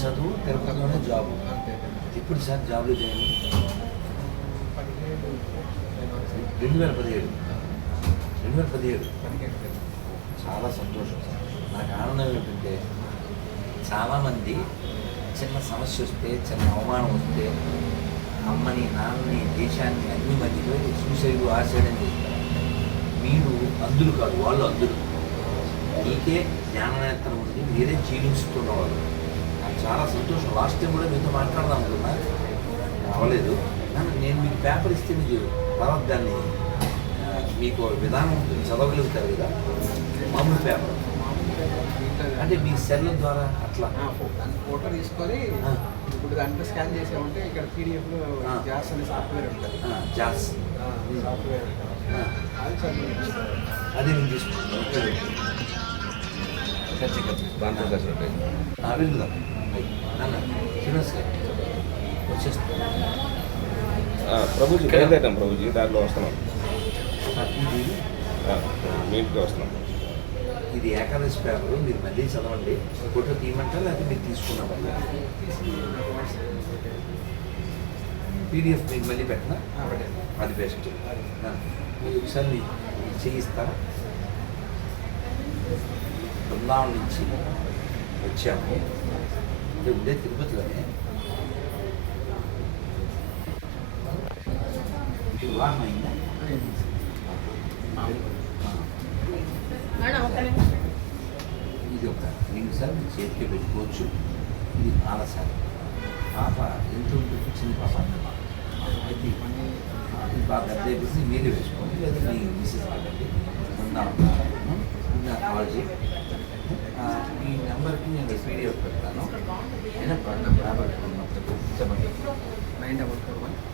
చదువు తిరుపతిలోనే జాబ్ అంతే. ఇప్పుడు సార్ జాబ్లు చేయండి రెండు వేల పదిహేడు. రెండు వేల పదిహేడు. చాలా సంతోషం సార్. నాకు ఆనందం ఏంటంటే చాలామంది చిన్న సమస్య వస్తే చిన్న అవమానం వస్తే అమ్మని నాన్నని దేశాన్ని అన్ని మర్చిపోయి సూసైడ్ ఆశయం చేస్తారు మీరు అందులు కాదు వాళ్ళు అందులు. మీకే జ్ఞాననేత్రం ఉంది మీరే జీవిస్తున్నవాళ్ళు చాలా సంతోషం. లాస్ట్ టైం కూడా మీతో మాట్లాడదాం అనుకున్నా. అవ్వలేదు కానీ నేను మీకు పేపర్ ఇస్తే మీకు తర్వాత దాన్ని మీకు విధానం ఉంటుంది. చదవగలుగుతారు కదా? మామూలు పేపర్. అంటే మీ సెల్ ద్వారా అట్లా. ఫోటో తీసుకొని. ఇప్పుడు దాంట్లో స్కాన్ చేసామంటే ఇక్కడ పీడిఎఫ్లో ఆ. జాస్ అనే సాఫ్ట్వేర్ ఉంటుంది. జాస్. సాఫ్ట్వేర్. అది చదివి అది నేను తీసుకుంటాను. కలిసి ఉంటాయి వెళ్దాం శ్రీనివాస్ గారు వచ్చేస్తాను ప్రభుజీ బయలుదేరాం ప్రభుజీ దారిలో వస్తున్నాం ఇది మీ ఇంటికి వస్తున్నాం ఇది ఏకాదశి పేపర్ మీరు మళ్ళీ చదవండి ఫోటో తీయమంటారా లేకపోతే మీరు తీసుకున్నామా పీడిఎఫ్ మీకు మళ్ళీ పెట్టినా అది బెస్ట్ మీరు ఒకసారి చేయిస్తారా బృందావనం నుంచి వచ్చాము. అంటే ఉండే తిరుపతిలోనే. వివాహం అయిందా ఇది ఒక మీరు చేతికి పెట్టుకోవచ్చు. ఇది నాలుగు పాప ఎంత ఉంటుంది చిన్న పాప అయితే ఇది బాగా పెద్ద అయిపోయింది మీరే వేసుకోండి. లేదా మీ మిస్సెస్ ఆగండి ఉందాం ఇంకా కాల్ చేయి ¿Qué es